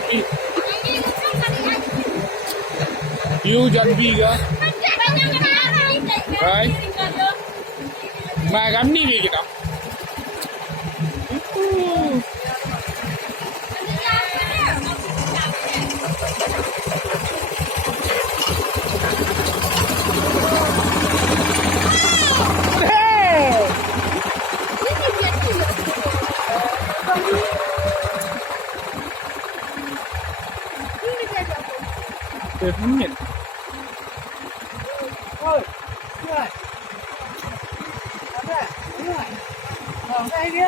Janbi. You Janbi ka. Right. Mà gắn đi gì đó. Tuyệt nhiên. Ôi, đúng rồi. Đúng rồi. Đây đi.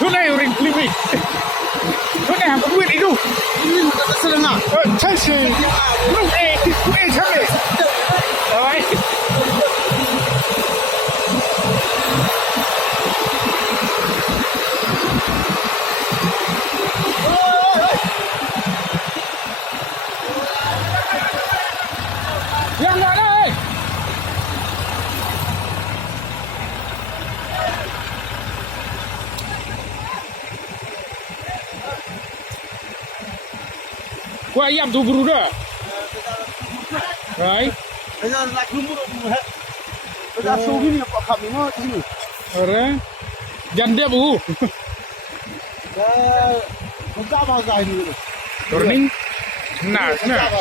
Hôm nay ring living. Hôm nay hàng có nguyên ý đủ. Chân sĩ lúc này thì cũng ấy chắc này. Đấy. Yang lại đây. Qua ayam tu buru dah. Right. Bây giờ lại không mua được hết. Bây giờ số cái nhập phẩm nó gì? Rồi. Dần dia bu. Không ra bao dài nữa. Turning. Nah, nah.